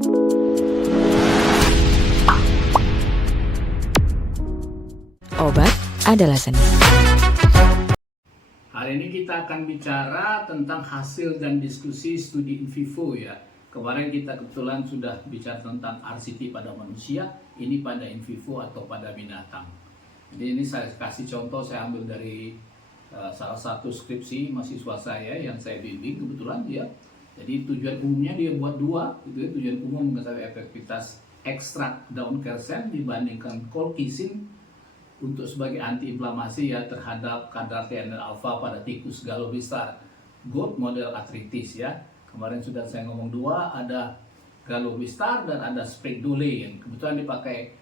Obat adalah seni. Hari ini kita akan bicara tentang hasil dan diskusi studi in vivo ya. Kemarin kita kebetulan sudah bicara tentang RCT pada manusia, ini pada in vivo atau pada binatang. Jadi ini saya kasih contoh, saya ambil dari salah satu skripsi mahasiswa saya yang saya bimbing kebetulan ya. Jadi tujuan umumnya dia buat dua, gitu ya. Tujuan umum mengetahui efektivitas ekstrak daun kersen dibandingkan colchicine untuk sebagai antiinflamasi ya terhadap kadar TNF alfa pada tikus Gallovistar goat model arthritis ya. Kemarin sudah saya ngomong dua, ada Gallovistar dan ada Sprague-Dawley yang kebetulan dipakai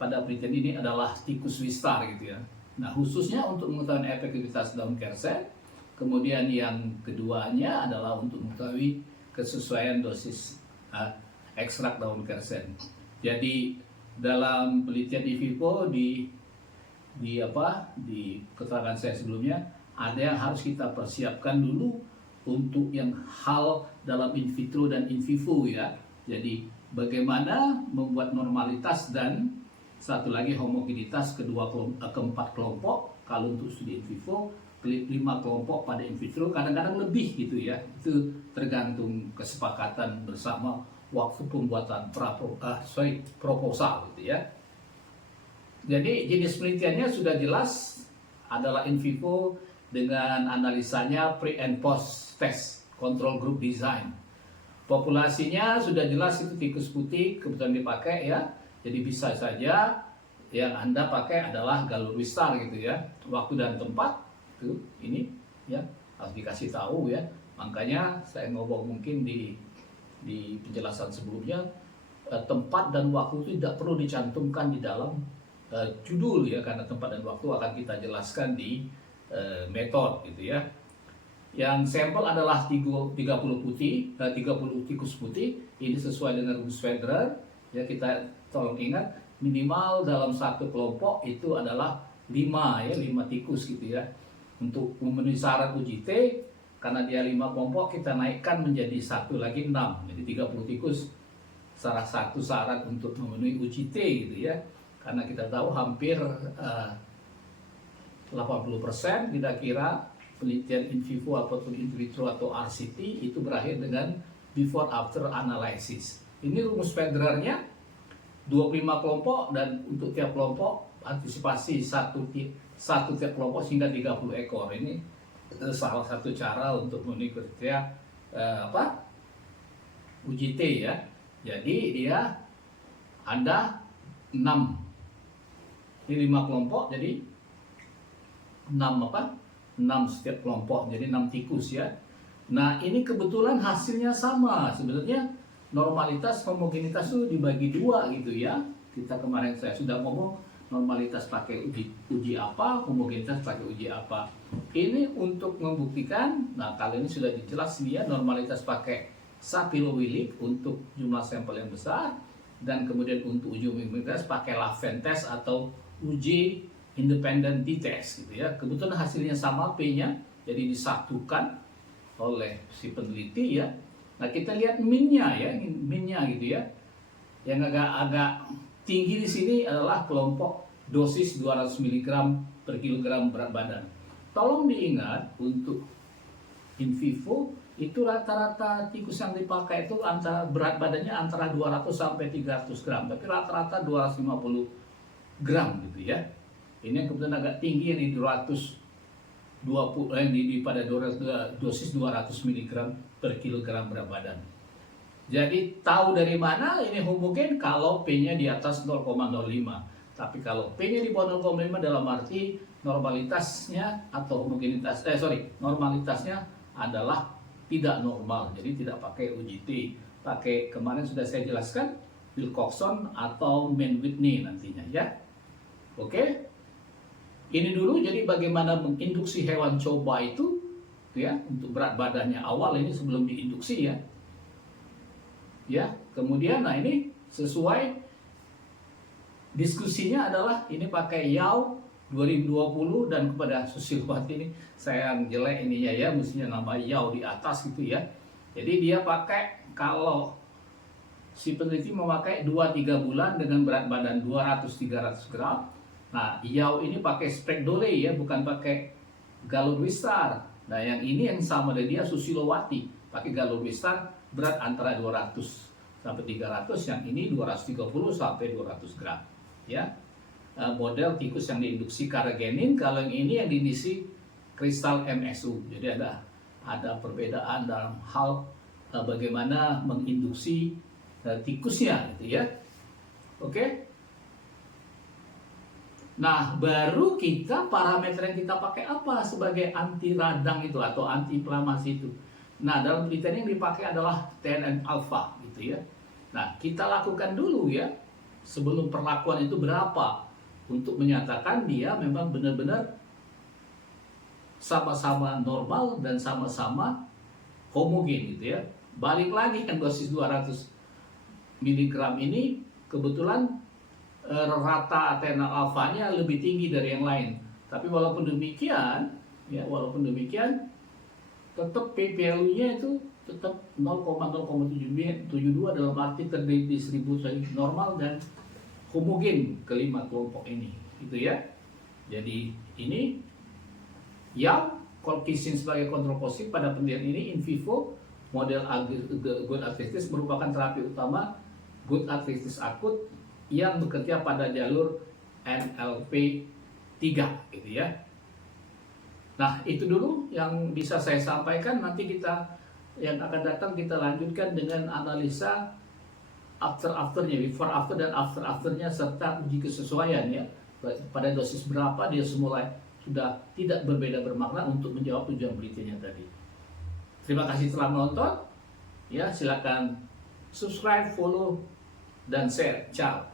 pada penelitian ini adalah tikus Wistar gitu ya. Nah khususnya untuk mengetahui efektivitas daun kersen. Kemudian yang keduanya adalah untuk mengetahui kesesuaian dosis ekstrak daun kersen. Jadi dalam penelitian in vivo di keterangan saya sebelumnya ada yang harus kita persiapkan dulu untuk yang hal dalam in vitro dan in vivo ya. Jadi bagaimana membuat normalitas dan satu lagi homogenitas keempat kelompok. Kalau untuk studi in vivo 5 kelompok pada in vitro, kadang-kadang lebih gitu ya. Itu tergantung kesepakatan bersama waktu pembuatan proposal gitu ya. Jadi jenis penelitiannya sudah jelas adalah in vivo dengan analisanya pre and post test control group design. Populasinya sudah jelas itu tikus putih kebetulan dipakai ya. Jadi bisa saja yang Anda pakai adalah Gallovistar gitu ya. Waktu dan tempat itu ini ya harus dikasih tahu ya. Makanya saya ngomong mungkin di penjelasan sebelumnya tempat dan waktu itu tidak perlu dicantumkan di dalam judul ya, karena tempat dan waktu akan kita jelaskan di metode gitu ya. Yang sampel adalah 30 tikus putih. Ini sesuai dengan rumus Federer ya. Kita tolong ingat minimal dalam satu kelompok itu adalah 5 tikus gitu ya. Untuk memenuhi syarat UJT, karena dia 5 kelompok kita naikkan menjadi satu lagi 6. Jadi 30 tikus salah satu syarat untuk memenuhi UJT gitu ya. Karena kita tahu hampir 80% kira-kira penelitian in vivo ataupun in vitro atau RCT itu berakhir dengan before after analysis. Ini rumus Federernya 25 kelompok dan untuk tiap kelompok antisipasi satu tiap kelompok sehingga 30 ekor. Ini salah satu cara untuk memenuhi kriteria UJT ya. Jadi dia ada 6. Ini 5 kelompok, jadi 6 setiap kelompok, jadi 6 tikus ya. Nah ini kebetulan hasilnya sama. Sebenarnya normalitas homogenitas itu dibagi 2 gitu ya. Kita kemarin saya sudah ngomong normalitas pakai uji apa, homogenitas pakai uji apa. Ini untuk membuktikan, nah kali ini sudah dijelas ya, normalitas pakai Sapilo-Willig untuk jumlah sampel yang besar. Dan kemudian untuk uji homogenitas pakai Laven test atau uji independent t-test gitu ya. Kebetulan hasilnya sama P-nya, jadi disatukan oleh si peneliti ya. Nah kita lihat min-nya ya, min-nya gitu ya. Yang agak tinggi di sini adalah kelompok dosis 200 mg per kilogram berat badan. Tolong diingat untuk in vivo itu rata-rata tikus yang dipakai itu antara berat badannya antara 200 sampai 300 gram, tapi rata-rata 250 gram gitu ya. Ini yang kebetulan agak tinggi yang di 220 pada dosis 200 mg per kilogram berat badan. Jadi tahu dari mana ini homogen kalau P-nya di atas 0,05. Tapi kalau P-nya di bawah 0,5 dalam arti normalitasnya atau normalitasnya adalah tidak normal. Jadi tidak pakai UJT. Pakai kemarin sudah saya jelaskan Wilcoxon atau Mann-Whitney nantinya ya. Oke. Ini dulu jadi bagaimana menginduksi hewan coba itu ya, untuk berat badannya awal ini sebelum diinduksi ya. Ya, kemudian nah ini sesuai diskusinya adalah ini pakai Yao 2020 dan kepada Susilwati ini saya yang jelek ininya ya, mestinya nama Yao di atas gitu ya. Jadi dia pakai kalau si peneliti memakai 2-3 bulan dengan berat badan 200-300 gram. Nah, Yao ini pakai Sprague-Dole ya, bukan pakai Gallo-Lewis-Star. Nah, yang ini yang sama dengan dia Susilowati, pakai Gallo-Lewis-Star, berat antara 200 sampai 300, yang ini 230 sampai 200 gram. Ya, model tikus yang diinduksi Carrageenan, kalau yang ini yang diinduksi kristal MSU. Jadi ada perbedaan dalam hal bagaimana menginduksi tikusnya, gitu ya. Oke. Nah, baru kita parameter yang kita pakai apa sebagai anti radang itu atau anti inflamasi itu. Nah, dalam penelitian yang dipakai adalah TNF alpha, gitu ya. Nah, kita lakukan dulu ya, sebelum perlakuan itu berapa, untuk menyatakan dia memang benar-benar sama-sama normal dan sama-sama homogen, gitu ya. Balik lagi kan dosis 200 miligram ini kebetulan rata TNF alfanya lebih tinggi dari yang lain. Tapi walaupun demikian, tetap p-value-nya itu tetap 0,072 dalam arti terdiri di 1000 normal dan homogen kelima kelompok ini, gitu ya. Jadi ini yang colchicine sebagai kontrol positif pada penelitian ini in vivo model gout arthritis merupakan terapi utama gout arthritis akut yang bekerja pada jalur NLP3, gitu ya. Nah, itu dulu yang bisa saya sampaikan. Nanti kita yang akan datang kita lanjutkan dengan analisa after-afternya, before after dan after-afternya, serta uji kesesuaian ya. Pada dosis berapa dia semula sudah tidak berbeda bermakna untuk menjawab tujuan penelitiannya tadi. Terima kasih telah menonton. Ya, silakan subscribe, follow, dan share. Ciao.